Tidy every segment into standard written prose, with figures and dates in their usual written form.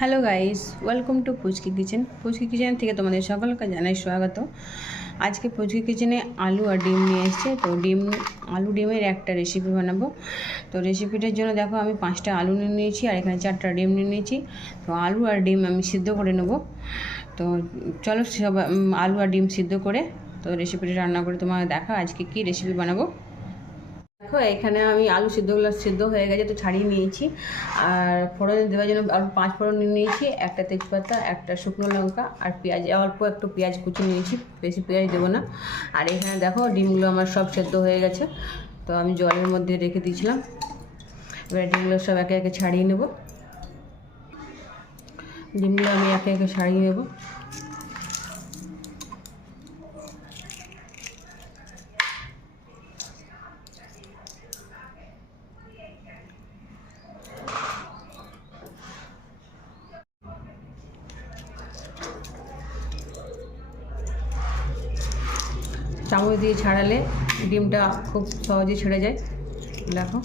Hello guys, welcome to Puchki kitchen থেকে তোমাদের সকলকে জানাই স্বাগত। আজকে পুচকি কিচেনে আলু আর ডিম নিয়ে এসেছে। তো আলু ডিমের একটা রেসিপি বানাবো। তো রেসিপিটার জন্য দেখো আমি 5টা আলু নিয়ে নিয়েছি আর এখানে 4টা ডিম নিয়ে নিয়েছি। তো আলু আর ডিম আমি সিদ্ধ করে নেব। তো চলো সব আলু আর ডিম সিদ্ধ করে তো রেসিপিটা রান্না করে তোমাকে দেখা আজকে কি রেসিপি বানাবো। দেখো এখানে আমি আলু সিদ্ধ হয়ে গেছে, তো ছাড়িয়ে নিয়েছি। আর ফোড়ন দেওয়ার জন্য আলু 5 ফোড়ন নিয়েছি, একটা তেজপাতা, একটা শুকনো লঙ্কা আর পেঁয়াজ, অল্প একটু পেঁয়াজ কুচি নিয়েছি, বেশি পেঁয়াজ দেবো না। আর এখানে দেখো ডিমগুলো আমার সব সেদ্ধ হয়ে গেছে, তো আমি জলের মধ্যে রেখে দিয়েছিলাম। এবার ডিমগুলো সব একে একে ছাড়িয়ে নেব। ডিমগুলো আমি একে একে ছাড়িয়ে নেব। চামচ দিয়ে ছাড়ালে ডিমটা খুব সহজে ছেড়ে যায়। দেখো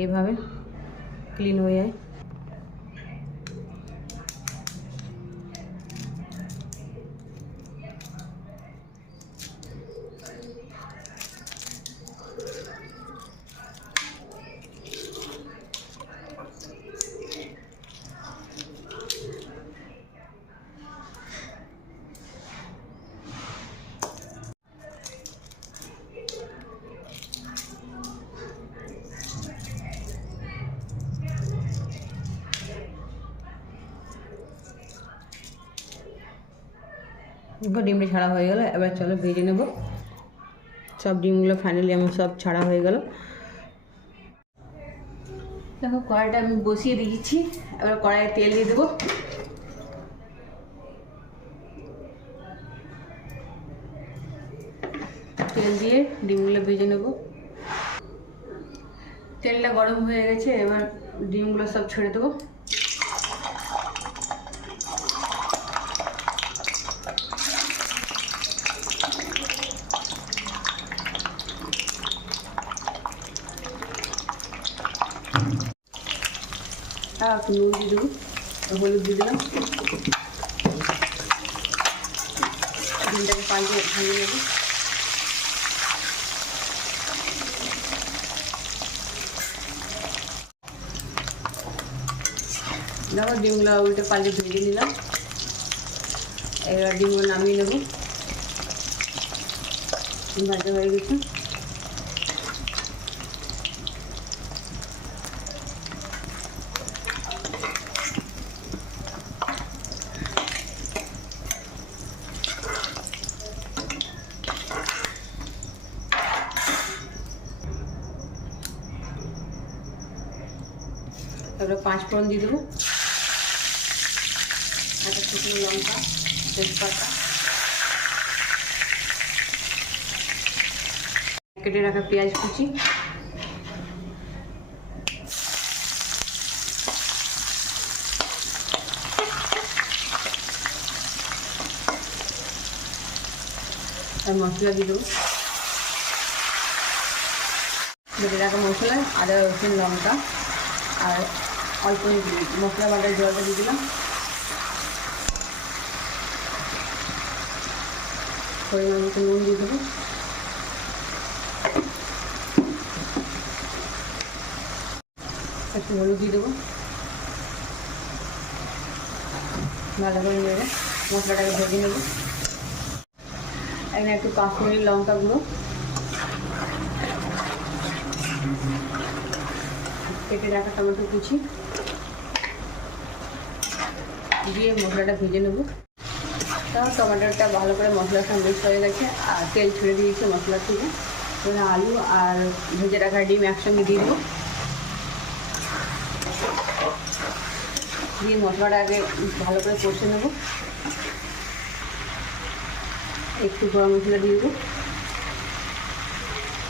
এইভাবে ক্লিন হয়ে যায়। ডিমটা ছাড়া হয়ে গেল, এবার চলো ভেজে নেব। সব ডিমগুলো ফাইনালি আমার সব ছাড়া হয়ে গেল। দেখো কড়াইটা আমি বসিয়ে দিয়েছি, এবার কড়াইয়ে তেল দিয়ে দেবো। তেল দিয়ে ডিমগুলো ভেজে নেব। তেলটা গরম হয়ে গেছে, এবার ডিমগুলো সব ছেড়ে দেবো। একটু নুন দিয়ে দেবো, হলুদ দিয়ে দিলাম। ডিমটাকে পাল্টে ভেজে নেব। দেখো ডিমগুলো উল্টে পাল্টে ভেজে নিলাম। এবার ডিমগুলো নামিয়ে নেব। ভাজা হয়ে গেছে। তারপরে 5 ফোড়ন দিয়ে দেবো, একটা শুকনো লঙ্কা, তেজপাতা, কেটে রাখা পেঁয়াজ কুচি, আর মশলা দিয়ে দেবো। কেটে রাখা মশলা, আদা রসুন লঙ্কা আর অল্প মশলা বাটার জলটা দিয়ে দিলাম। পরিমাণ মতো নুন দিয়ে দেবো। একটু হলুদ দিয়ে দেবো। ভালো করে নেবো, মশলাটাকে ভেজে নেবো। এখানে একটু কাশ্মীরি লঙ্কা গুঁড়ো, কেটে রাখা টমেটো কুচি দিয়ে মশলাটা ভেজে নেব। তাও টমেটোটা ভালো করে মশলার সঙ্গে মিক্স হয়ে গেছে আর তেল ছেড়ে দিয়েছে মশলা থেকে। এবার আলু আর ভেজে রাখা ডিম একসঙ্গে দিয়ে দেবো। দিয়ে মশলাটা আগে ভালো করে কষে নেব। একটু গরম মশলা দিয়ে দেবো,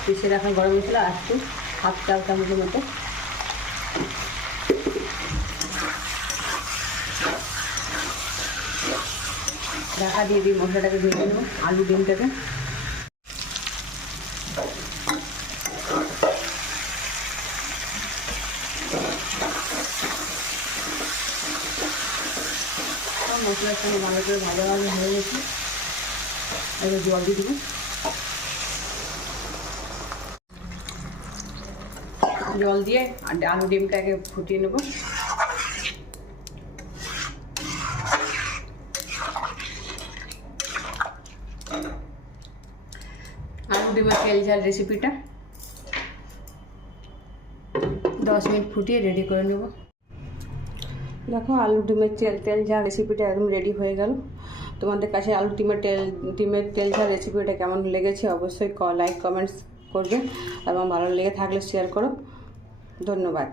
পিষে রাখা গরম মশলা আর একটু 1/2 চা চামচের মতো। ঢাকা দিয়ে দিই, মশলাটাকে ভেজে নেব আলু ডিমটাকে। মশলার সঙ্গে ভালো করে ভালোভাবে হয়ে গেছে। এবার জল দিয়ে দেবো। জল দিয়ে আর আলু ডিমটাকে ফুটিয়ে নেব। আলু ডিমের তেল ঝাল রেসিপিটা 10 মিনিট ফুটিয়ে রেডি করে নেব। দেখো আলু ডিমের তেল ঝাল রেসিপিটা একদম রেডি হয়ে গেল। তোমাদের কাছে আলু ডিমের তেল ঝাল রেসিপিটা কেমন লেগেছে অবশ্যই লাইক কমেন্টস করবে এবং ভালো লেগে থাকলে শেয়ার করো। ধন্যবাদ।